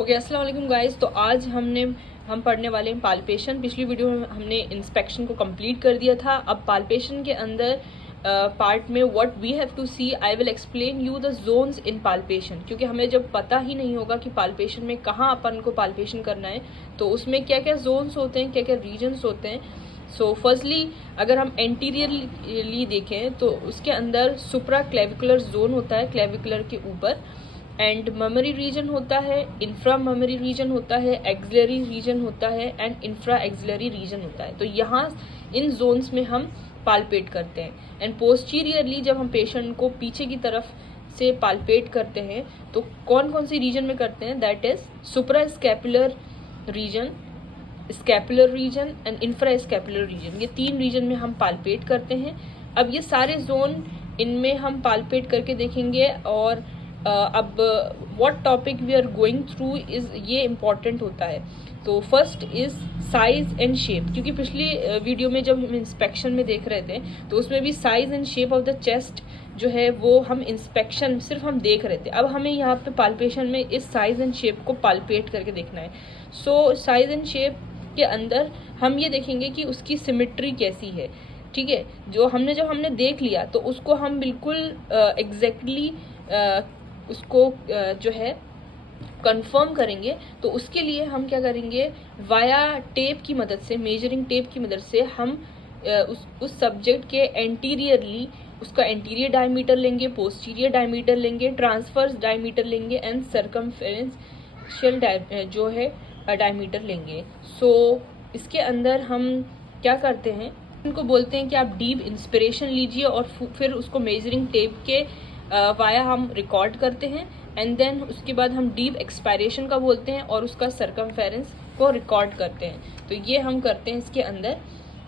Okay, अस्सलाम वालेकुम guys. तो आज हम पढ़ने वाले हैं पाल्पेशन। पिछली वीडियो में हमने इंस्पेक्शन को कंप्लीट कर दिया था। अब पाल्पेशन के अंदर पार्ट में what we have to see, I will explain you the zones in palpation. क्योंकि हमें जब पता ही नहीं होगा कि पाल्पेशन में कहाँ अपन को पाल्पेशन करना है, तो उसमें क्या क्या जोन्स होते हैं, क्या क्या रीजन्स होते हैं। सो फर्स्टली अगर हम एंटीरियरली देखें तो उसके अंदर सुप्रा क्लेविकुलर जोन होता है, क्लेविकुलर के ऊपर, एंड मेमोरी रीजन होता है, इंफ्रा मेमोरी रीजन होता है, एक्सिलरी रीजन होता है एंड इंफ्रा एक्सिलरी रीजन होता है। तो यहाँ इन जोन्स में हम पाल्पेट करते हैं। एंड पोस्टीरियरली जब हम पेशेंट को पीछे की तरफ से पाल्पेट करते हैं तो कौन कौन सी रीजन में करते हैं, that is supra scapular region, scapular region and infra scapular region. ये तीन रीजन में हम पाल्पेट करते हैं। अब ये सारे जोन इनमें हम पाल्पेट करके देखेंगे। और अब what topic we are going through is, ये इम्पॉर्टेंट होता है। तो first is size and shape, क्योंकि पिछली वीडियो में जब हम इंस्पेक्शन में देख रहे थे तो उसमें भी size and shape of the chest जो है वो हम इंस्पेक्शन सिर्फ हम देख रहे थे। अब हमें यहाँ पे पाल्पेशन में इस साइज एंड शेप को पाल्पेट करके देखना है। सो साइज एंड शेप के अंदर हम ये देखेंगे कि उसकी सिमेट्री कैसी है। ठीक है, जब हमने देख लिया तो उसको हम बिल्कुल एग्जैक्टली उसको जो है कंफर्म करेंगे। तो उसके लिए हम क्या करेंगे, वाया टेप की मदद से, मेजरिंग टेप की मदद से हम उस सब्जेक्ट के एंटीरियरली उसका एंटीरियर डायमीटर लेंगे, पोस्टीरियर डायमीटर लेंगे, ट्रांसफर्स डायमीटर लेंगे एंड सर्कमफेरेंशियल जो है डायमीटर लेंगे। सो इसके अंदर हम क्या करते हैं, उनको बोलते हैं कि आप डीप इंस्पिरेशन लीजिए और फिर उसको मेजरिंग टेप के वाया हम रिकॉर्ड करते हैं। एंड देन उसके बाद हम डीप एक्सपायरेशन का बोलते हैं और उसका सर्कमफेरेंस को रिकॉर्ड करते हैं। तो ये हम करते हैं इसके अंदर।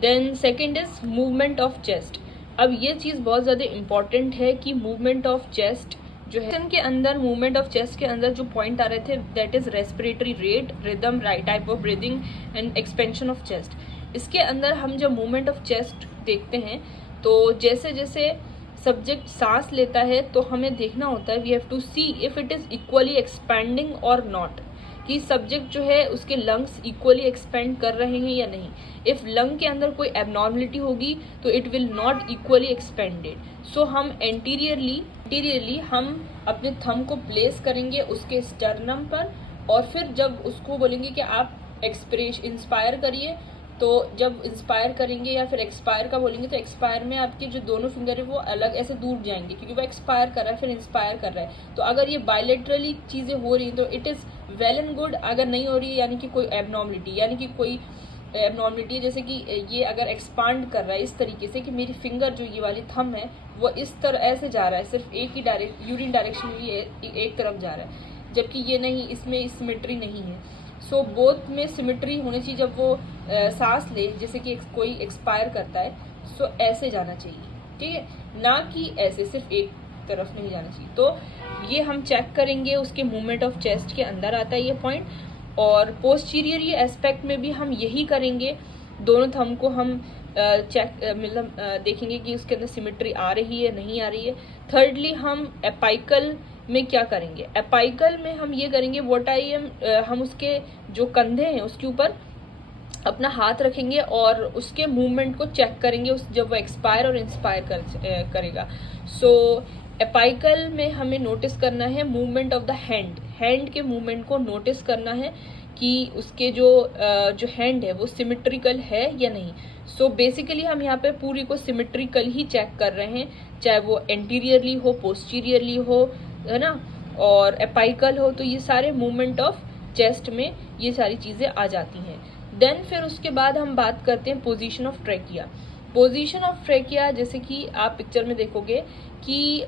Then second is movement of chest. अब ये चीज़ बहुत ज़्यादा इम्पॉर्टेंट है कि मूवमेंट ऑफ चेस्ट जो है के अंदर, मूवमेंट ऑफ चेस्ट के अंदर जो पॉइंट आ रहे थे that is respiratory rate, rhythm, right type of breathing and expansion of chest. इसके अंदर हम जब मूवमेंट ऑफ चेस्ट देखते हैं तो जैसे जैसे सब्जेक्ट सांस लेता है तो हमें देखना होता है, we have to see if it is equally expanding और नॉट, कि सब्जेक्ट जो है उसके लंग्स इक्वली एक्सपेंड कर रहे हैं या नहीं। इफ लंग के अंदर कोई एबनॉर्मलिटी होगी तो it will not equally expanded. So हम एंटीरियरली हम अपने थंब को प्लेस करेंगे उसके स्टर्नम पर, और फिर जब उसको बोलेंगे कि आप इंस्पायर करिए, तो जब इंस्पायर करेंगे या फिर एक्सपायर का बोलेंगे तो एक्सपायर में आपके जो दोनों फिंगर है वो अलग ऐसे दूर जाएंगे, क्योंकि वो एक्सपायर कर रहा है फिर इंस्पायर कर रहा है। तो अगर ये बायलेटरली चीज़ें हो रही हैं तो it is well and good. अगर नहीं हो रही है यानी कि कोई एबनॉर्मलिटी है, जैसे कि ये अगर एक्सपांड कर रहा है इस तरीके से कि मेरी फिंगर जो ये वाली थंब है वो इस तरह ऐसे जा रहा है, सिर्फ एक ही यूरिन डायरेक्शन में ही एक तरफ जा रहा है, जबकि ये नहीं, इसमें सिमेट्री नहीं है। सो बोथ में सिमेट्री होनी चाहिए। जब वो सांस ले, जैसे कि कोई एक्सपायर करता है, सो ऐसे जाना चाहिए, ठीक है, ना कि ऐसे सिर्फ एक तरफ नहीं जाना चाहिए। तो ये हम चेक करेंगे, उसके मूवमेंट ऑफ चेस्ट के अंदर आता है ये पॉइंट। और पोस्टीरियर ये एस्पेक्ट में भी हम यही करेंगे, दोनों थंब को हम देखेंगे कि उसके अंदर सिमेट्री आ रही है नहीं आ रही है। थर्डली हम एपाइकल में क्या करेंगे, एपाइकल में हम ये करेंगे हम उसके जो कंधे हैं उसके ऊपर अपना हाथ रखेंगे और उसके मूवमेंट को चेक करेंगे जब वो एक्सपायर और इंस्पायर करेगा। सो एपाइकल में हमें नोटिस करना है मूवमेंट ऑफ द हैंड के मूवमेंट को नोटिस करना है कि उसके जो हैंड है वो सिमेट्रिकल है या नहीं। सो बेसिकली हम यहाँ पे पूरी को सिमेट्रिकल ही चेक कर रहे हैं, चाहे वो एंटीरियरली हो, पोस्टीरियरली हो, है ना, और एपाइकल हो। तो ये सारे मूवमेंट ऑफ चेस्ट में ये सारी चीज़ें आ जाती हैं। देन फिर उसके बाद हम बात करते हैं position of trachea. Position of trachea जैसे कि आप पिक्चर में देखोगे कि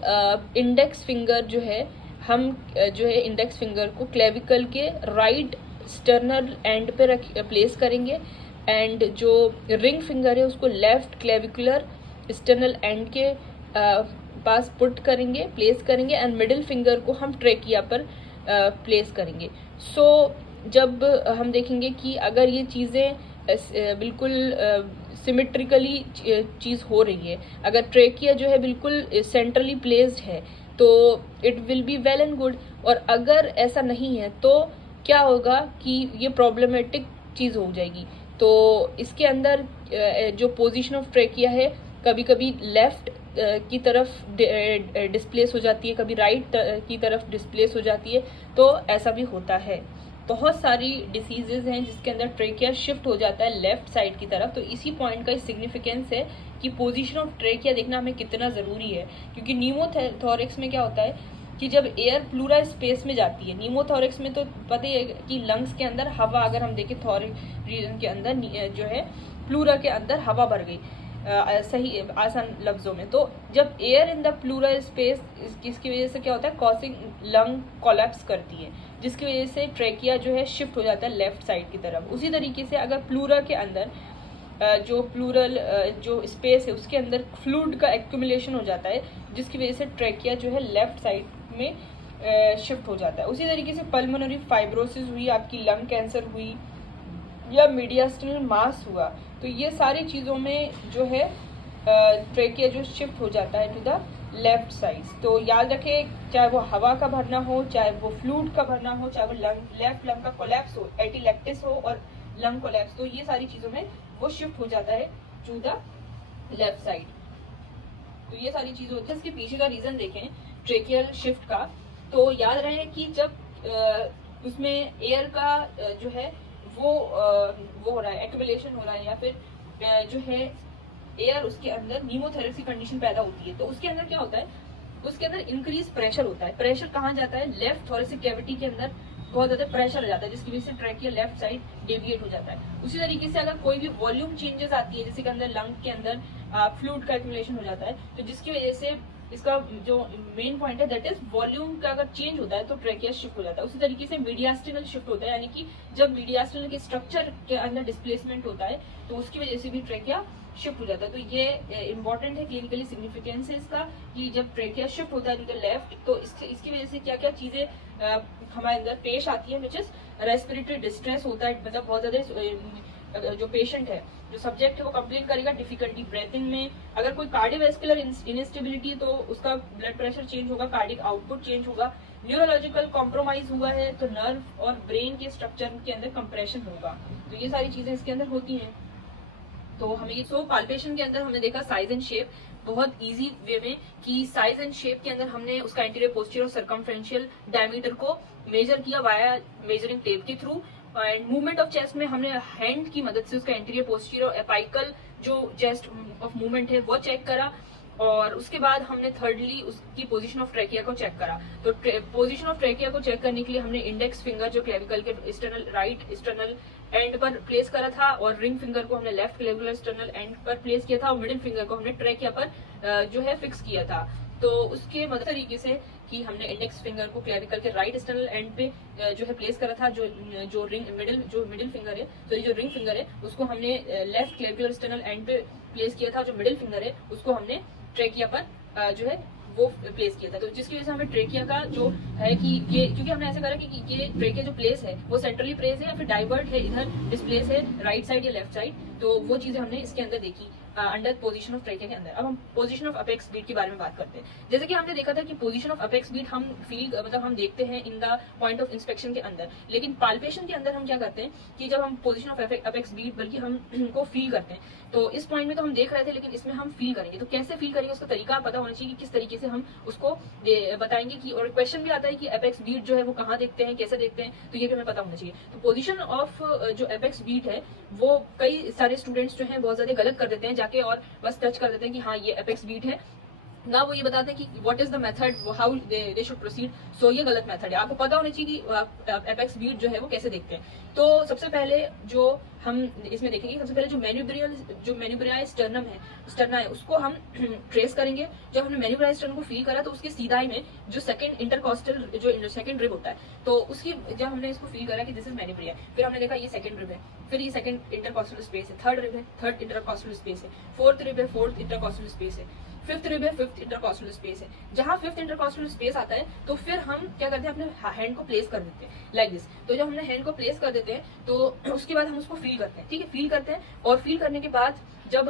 इंडेक्स फिंगर जो है, हम जो है इंडेक्स फिंगर को क्लेविकल के राइट स्टर्नल एंड पे प्लेस करेंगे, एंड जो रिंग फिंगर है उसको लेफ्ट क्लेविकुलर स्टर्नल एंड के पास प्लेस करेंगे, एंड मिडिल फिंगर को हम ट्रेकिया पर प्लेस करेंगे। सो जब हम देखेंगे कि अगर ये चीज़ें बिल्कुल सिमेट्रिकली चीज़ हो रही है, अगर ट्रेकिया जो है बिल्कुल सेंट्रली प्लेस्ड है तो it will be well and good. और अगर ऐसा नहीं है तो क्या होगा कि ये प्रॉब्लमेटिक चीज़ हो जाएगी। तो इसके अंदर जो पोजीशन ऑफ ट्रेकिया है कभी कभी लेफ्ट की तरफ डिस्प्लेस हो जाती है, कभी राइट की तरफ डिस्प्लेस हो जाती है, तो ऐसा भी होता है। बहुत सारी डिसीजेज हैं जिसके अंदर ट्रेकिया शिफ्ट हो जाता है लेफ्ट साइड की तरफ। तो इसी पॉइंट का सिग्निफिकेंस है कि पोजीशन ऑफ ट्रेकिया देखना हमें कितना ज़रूरी है, क्योंकि न्यूमोथोरैक्स में क्या होता है कि जब एयर प्लूरल स्पेस में जाती है, न्यूमोथोरैक्स में तो पता ही है कि लंग्स के अंदर हवा, अगर हम देखें थोरिक रीजन के अंदर जो है प्लूरा के अंदर हवा भर गई, सही आसान लफ्जों में। तो जब air in the plural space, इसकी वजह से क्या होता है, कॉसिंग लंग कोलैप्स करती है, जिसकी वजह से ट्रेकिया जो है शिफ्ट हो जाता है लेफ्ट साइड की तरफ। उसी तरीके से अगर प्लूरा के अंदर जो प्लूरल जो स्पेस है उसके अंदर फ्लूइड का एक्यूमुलेशन हो जाता है, जिसकी वजह से ट्रेकिया जो है लेफ्ट साइड में शिफ्ट हो जाता है। उसी तरीके से पल्मोनरी फाइब्रोसिस हुई, आपकी लंग कैंसर हुई, या मीडियास्टिनल मास हुआ, तो ये सारी चीज़ों में जो है ट्रेकिया जो शिफ्ट हो जाता है टू द लेफ्ट साइड। तो याद रखें, चाहे वो हवा का भरना हो, चाहे वो फ्लूइड का भरना हो, चाहे वो लेफ्ट लंग का कोलैप्स हो, एटिलेक्टिस हो और लंग कोलैप्स, तो ये सारी चीज़ों में वो शिफ्ट हो जाता है टू द लेफ्ट साइड। तो ये सारी चीज़ें होती है। इसके पीछे का रीज़न देखें ट्रेकियल शिफ्ट का, तो याद रहे कि जब उसमें एयर का जो है वो हो रहा है, एक्यूमुलेशन हो रहा है, या फिर जो है एयर उसके अंदर न्यूमोथोरैक्स की कंडीशन पैदा होती है, तो उसके अंदर क्या होता है, उसके अंदर इंक्रीज प्रेशर होता है। प्रेशर कहाँ जाता है, लेफ्ट थोरेसिक कैविटी के अंदर बहुत ज्यादा प्रेशर आ जाता है, जिसकी वजह से ट्रैकिया लेफ्ट साइड डेविएट हो जाता है। उसी तरीके से अगर कोई भी वॉल्यूम चेंजेस आती है, जैसे कि अंदर लंग के अंदर फ्लूइड का एक्यूमुलेशन हो जाता है, तो जिसकी वजह से इसका जो मेन पॉइंट है दैट इज वॉल्यूम का अगर चेंज होता है तो ट्रेकिया शिफ्ट हो जाता है। उसी तरीके से मीडियास्टिनल शिफ्ट होता है, यानी कि जब मीडियास्टिनल के स्ट्रक्चर के अंदर डिस्प्लेसमेंट होता है तो उसकी वजह से भी ट्रेकिया शिफ्ट हो जाता है। तो ये इंपॉर्टेंट है, क्लिनिकली सिग्निफिकेंस है इसका, कि जब ट्रेकिया शिफ्ट होता है टू द लेफ्ट तो इसकी वजह से क्या क्या चीजें हमारे अंदर पेश आती है, विच इज रेस्पिरेटरी डिस्ट्रेस होता है, मतलब बहुत ज्यादा जो पेशेंट है, जो सब्जेक्ट है वो कंप्लेन करेगा डिफिकल्टी ब्रेथिंग में। अगर कोई कार्डियोवैस्कुलर इनस्टेबिलिटी तो उसका ब्लड प्रेशर चेंज होगा, कार्डिक आउटपुट चेंज होगा। न्यूरोलॉजिकल कॉम्प्रोमाइज हुआ है तो नर्व और ब्रेन के स्ट्रक्चर के अंदर कंप्रेशन होगा। तो ये सारी चीजें इसके अंदर होती हैं। तो हमें ये पाल्पेशन के अंदर हमने देखा साइज एंड शेप बहुत इजी वे में, कि साइज एंड शेप के अंदर हमने उसका एंटीरियर पोस्टीरियर और सर्कमफ्रेंशियल डायमीटर को मेजर किया वाया मेजरिंग टेप के through. And movement of chest में हमने हैंड की मदद से उसका एंटीरियर पोस्टीरियर और एपाइकल जो चेस्ट ऑफ मूवमेंट है वो चेक करा। और उसके बाद हमने थर्डली उसकी पोजीशन ऑफ ट्रेकिया को चेक करा। तो पोजीशन ऑफ ट्रेकिया को चेक करने के लिए हमने इंडेक्स फिंगर जो क्लेविकल के एक्सटर्नल राइट एक्सटर्नल एंड पर प्लेस करा था, और रिंग फिंगर को हमने लेफ्ट क्लेविकुलर एक्सटर्नल एंड पर प्लेस किया था, और मिडिल फिंगर को हमने ट्रेकिया पर जो है फिक्स किया था। तो उसके मदद तरीके से कि हमने इंडेक्स फिंगर को क्लेविकल के राइट एक्सटर्नल एंड पे जो है प्लेस करा था, जो मिडिल फिंगर है, तो ये जो रिंग फिंगर है उसको हमने लेफ्ट क्लेविकुलर एक्सटर्नल एंड पे प्लेस किया था, जो मिडिल फिंगर है उसको हमने ट्रेकिया पर जो है वो प्लेस किया था। तो जिसकी वजह से हमें ट्रेकिया का जो है कि ये, क्योंकि हमने ऐसा करा कि ये ट्रेकिया जो प्लेस है वो सेंट्रली प्लेस है या फिर डाइवर्ट है, इधर डिस्प्लेस है राइट साइड या लेफ्ट साइड, तो वो चीजें हमने इसके अंदर देखी अंडर पोजीशन ऑफ ट्रेकिया के अंदर। अब हम पोजीशन ऑफ अपेक्स बीट के बारे में बात करते हैं। जैसे कि हमने देखा था कि पोजीशन ऑफ अपेक्स बीट हम हम देखते हैं in the point of inspection के अंदर, लेकिन पाल्पेशन के अंदर हम क्या करते हैं कि जब हम पोजीशन ऑफ अपेक्स बीट बल्कि हम को फील करते हैं। तो इस पॉइंट में तो हम देख रहे थे, लेकिन इसमें हम फील करेंगे। तो कैसे फील करेंगे उसका तरीका पता होना चाहिए कि किस तरीके से हम उसको बताएंगे कि, और क्वेश्चन भी आता है कि अपेक्स बीट जो है वो कहाँ देखते हैं, कैसे देखते हैं, तो ये भी हमें पता होना चाहिए। तो पोजीशन ऑफ जो अपेक्स बीट है वो कई सारे स्टूडेंट्स जो हैं बहुत ज्यादा गलत कर देते हैं, जाके और बस टच कर देते हैं कि हाँ ये अपेक्स बीट है, ना वो ये बताते हैं कि what is the method, how they should proceed. So ये गलत मेथड है, आपको पता होना चाहिए कि अपेक्स बीट जो है वो कैसे देखते हैं। तो सबसे पहले जो हम इसमें देखेंगे, सबसे पहले जो मेन्यूब्रियल स्टर्ना है उसको हम ट्रेस करेंगे। जब हमने मेन्यूब्रियल स्टर्न को फील करा तो उसकी सीधाई में जो सेकंड इंटरकॉस्टल जो सेकंड रिब होता है, तो उसकी जब हमने इसको फील करा कि दिस इज मेन्यूब्रियल, फिर हमने देखा ये सेकंड रिब है, फिर ये सेकंड इंटरकॉस्टल स्पेस है, थर्ड रिब है, थर्ड इंटरकॉस्टल स्पेस है, फोर्थ रिब है, फोर्थ इंटरकॉस्टल स्पेस है, फिफ्थ रिब है, फिफ्थ इंटरकॉस्टल स्पेस है। जहां फिफ्थ इंटरकॉस्टल स्पेस आता है तो फिर हम क्या करते हैं, अपने हैंड को प्लेस कर देते हैं लाइक दिस। तो जब हमने हैंड को प्लेस कर देते हैं तो उसके बाद हम उसको फील करते हैं, ठीक है, फील करते हैं, और फील करने के बाद जब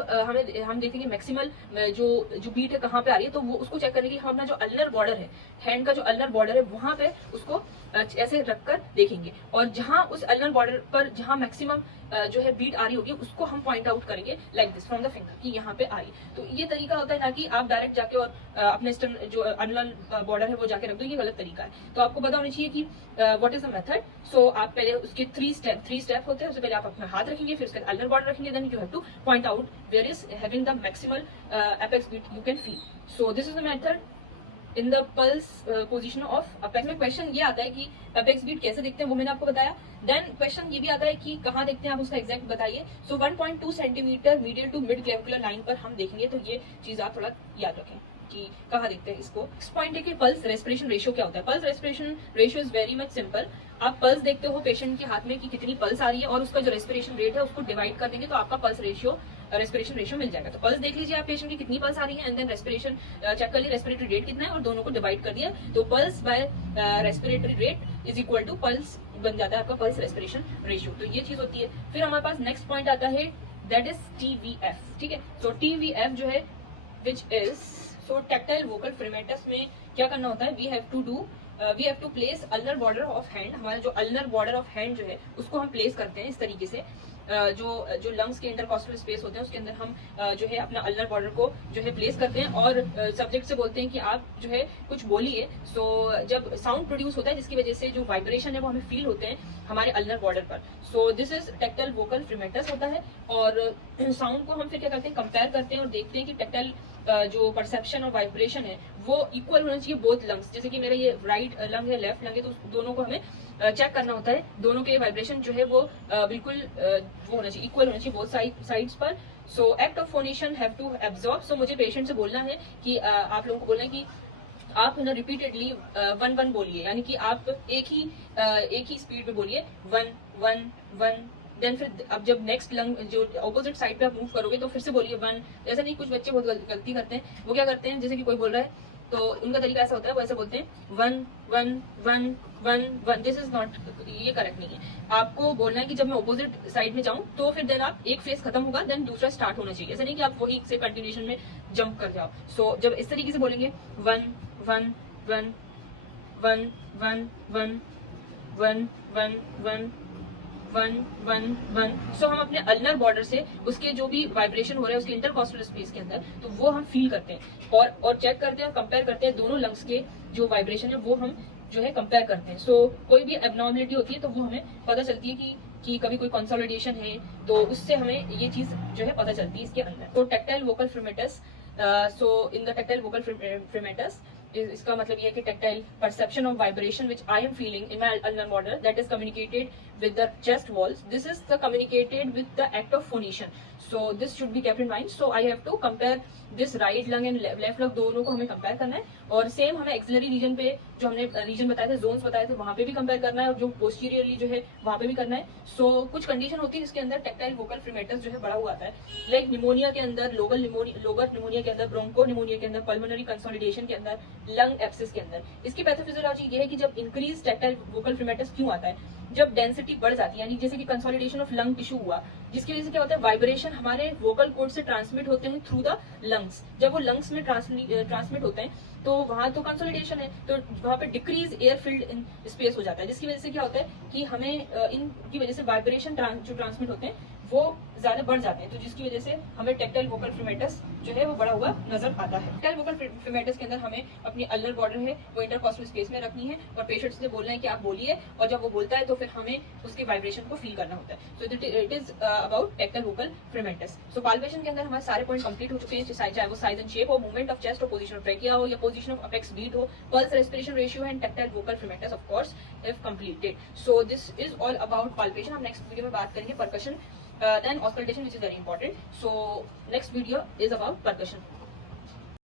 हम देखेंगे मैक्सिमल जो बीट है कहाँ पे आ रही है, तो वो उसको चेक करने के लिए हम अपना जो अल्नर बॉर्डर है, हैंड का जो अल्नर बॉर्डर है, वहां पे उसको ऐसे रखकर देखेंगे, और जहां उस अल्नर बॉर्डर पर जहां मैक्सिमम जो है बीट आ रही होगी उसको हम पॉइंट आउट करेंगे like this from the finger कि यहाँ पे आ रही। तो ये तरीका होता है, ना कि आप डायरेक्ट जाके और अपने जो अल्नर बॉर्डर है वो जाके रख दो, ये गलत तरीका है। तो आपको पता होना चाहिए कि व्हाट इज द मेथड। सो आप पहले उसके थ्री स्टेप होते हैं। उससे पहले आप अपना हाथ रखेंगे, फिर उसके अल्नर बॉर्डर रखेंगे, then you have to point out where is having the maximal apex beat you can feel. So this is the method in the pulse position of apex. में क्वेश्चन ये आता है कि अपेक्स बीट कैसे देखते हैं, वो मैंने आपको बताया। देन क्वेश्चन ये भी आता है कि कहाँ देखते हैं, आप उसका एग्जैक्ट बताइए। So 1.2 centimetre medial to mid clavicular line पर हम देखेंगे। तो ये चीज आप थोड़ा याद रखें कि कहाँ देखते हैं इसको। इस पॉइंट है कि पल्स रेस्पिरेशन रेशियो क्या होता है। Pulse respiration ratio is very much simple. आप पल्स देखते हो पेशेंट के हाथ में कि कितनी पल्स आ रही है, और उसका जो रेस्पिरेशन रेट है उसको डिवाइड कर देंगे, तो आपका पल्स रेस्पिरेशन रेशियो मिल जाएगा। तो पल्स देख लीजिए आप पेशेंट की कितनी पल्स आ रही है, एंड देन रेस्पिरेशन चेक कर लीजिए रेस्पिरेटरी रेट कितना है, और दोनों को डिवाइड कर दिया, तो pulse by respiratory rate is equal to pulse बन जाता है आपका पल्स रेस्पिरेशन रेशियो। तो ये चीज होती है। फिर हमारे पास नेक्स्ट पॉइंट आता है, दैट इज TVF। ठीक है, सो TVF जो है which is tactile vocal fremitus में क्या करना होता है, we have to place ulnar border of hand. हमारा जो अल्नर बॉर्डर ऑफ हैंड जो है उसको हम प्लेस करते हैं इस तरीके से। जो लंग्स के इंटरकॉस्टल स्पेस होते हैं उसके अंदर हम जो है अपना अल्नर बॉर्डर को जो है प्लेस करते हैं, और सब्जेक्ट से बोलते हैं कि आप जो है कुछ बोलिए। सो जब साउंड प्रोड्यूस होता है जिसकी वजह से जो वाइब्रेशन है वो हमें फील होते हैं हमारे अल्नर बॉर्डर पर। So this is tactile vocal fremitus होता है। और साउंड को हम फिर क्या करते हैं, कंपेयर करते हैं और देखते हैं कि टैक्टाइल जो परसेप्शन और वाइब्रेशन है वो इक्वल होना चाहिए बोथ लंग्स। जैसे कि मेरा ये राइट लंग है, लेफ्ट लंग है, तो दोनों को हमें चेक करना होता है। दोनों के वाइब्रेशन जो है वो बिल्कुल वो होना चाहिए, इक्वल होना चाहिए बोथ साइड्स पर। So act of phonation have to absorb. So मुझे पेशेंट से बोलना है कि आप लोगों को बोलना है कि आप ना रिपीटेडली 1-1 बोलिए, यानी कि आप एक ही स्पीड में बोलिए 1-1-1। देन फिर अब जब नेक्स्ट लंग जो ऑपोजिट साइड पे आप मूव करोगे तो फिर से बोलिए 1। ऐसा नहीं, कुछ बच्चे बहुत गलती करते हैं, वो क्या करते हैं, जैसे कि कोई बोल रहा है तो उनका तरीका ऐसा होता है, वो ऐसे बोलते हैं 1-1-1-1-1। दिस इज नॉट, ये करेक्ट नहीं है। आपको बोलना है कि जब मैं ऑपोजिट साइड में जाऊं तो फिर देन आप एक फेज खत्म होगा, देन दूसरा स्टार्ट होना चाहिए। ऐसा नहीं कि आप वही से कंटिन्यूशन में जंप कर जाओ। सो जब इस तरीके से बोलेंगे 1-1-1-1-1-1-1-1-1-1। सो हम अपने अल्नर बॉर्डर से उसके जो भी वाइब्रेशन हो रहा है उसके इंटरकॉस्टल स्पेस के अंदर, तो वो हम फील करते हैं और चेक करते हैं और कंपेयर करते हैं। दोनों लंग्स के जो वाइब्रेशन है वो हम जो है कंपेयर करते हैं। सो कोई भी एबनॉर्मलिटी होती है तो वो हमें पता चलती है कि कभी कोई कंसोलिडेशन है, तो उससे हमें ये चीज जो है पता चलती है इसके अंदर। तो tactile vocal fremitus, so in the tactile vocal fremitus इसका मतलब ये है कि tactile perception of vibration which I am feeling in my ulnar border that is communicated with the chest walls. This is the communicated with the act of phonation. So this should be kept in mind. So I have to compare this right lung and left lung, दोनों को हमें compare करना है। और same हमें axillary reason पे जो हमने रीजन बताए थे, जोन्स बताए थे, वहां पे भी कंपेयर करना है, और जो पोस्टीरियरली जो है वहां पे भी करना है। सो कुछ कंडीशन होती है जिसके अंदर टैक्टाइल वोकल फ्रीमेटस जो है बड़ा हुआ आता है, लाइक निमोनिया के अंदर, लोबर निमोनिया के अंदर, ब्रोंको निमोनिया के अंदर, पल्मोनरी कंसोलिडेशन के अंदर, लंग एब्सिस के अंदर। इसकी पैथोफिजियोलॉजी ये है कि जब इंक्रीज टैक्टाइल वोकल फ्रीमेटस क्यों आता है, जब डेंसिटी बढ़ जाती है, यानी जैसे कि कंसोलिडेशन ऑफ लंग टिश्यू हुआ, जिसकी वजह से क्या होता है, वाइब्रेशन हमारे वोकल कॉर्ड से ट्रांसमिट होते हैं थ्रू द लंग्स। जब वो लंग्स में ट्रांसमिट होते हैं तो वहां तो कंसोलिडेशन है, तो वहां पे decrease air field in space हो जाता है, जिसकी वजह से क्या होता है कि हमें इनकी वजह से वाइब्रेशन जो ट्रांसमिट होते हैं वो ज्यादा बढ़ जाते हैं, तो जिसकी वजह से हमें टैक्टाइल वोकल फ्रीमेटस जो है वो बड़ा हुआ नजर आता है। टैक्टाइल वोकल फ्रीमेटस के अंदर हमें अपनी अल्नर बॉर्डर है वो इंटरकॉस्टल स्पेस में रखनी है, और पेशेंट से बोलना है कि आप बोलिए, और जब वो बोलता है तो फिर हमें उसके वाइब्रेशन को फील करना होता है। So it is about tactile vocal fremitus. So palpation के अंदर हमारे सारे पॉइंट कंप्लीट हो चुके हैं, चाहे वो साइज एंड शेप हो, मूवमेंट ऑफ चेस्ट हो, पोजीशन ऑफ ट्रैकिया हो, या पोजीशन ऑफ अपेक्स बीट हो, pulse respiration ratio and tactile vocal fremitus of course if completed. So this is all about palpation. हम नेक्स्ट वीडियो में बात करेंगे percussion, then auscultation, which is very important. So next video is about percussion.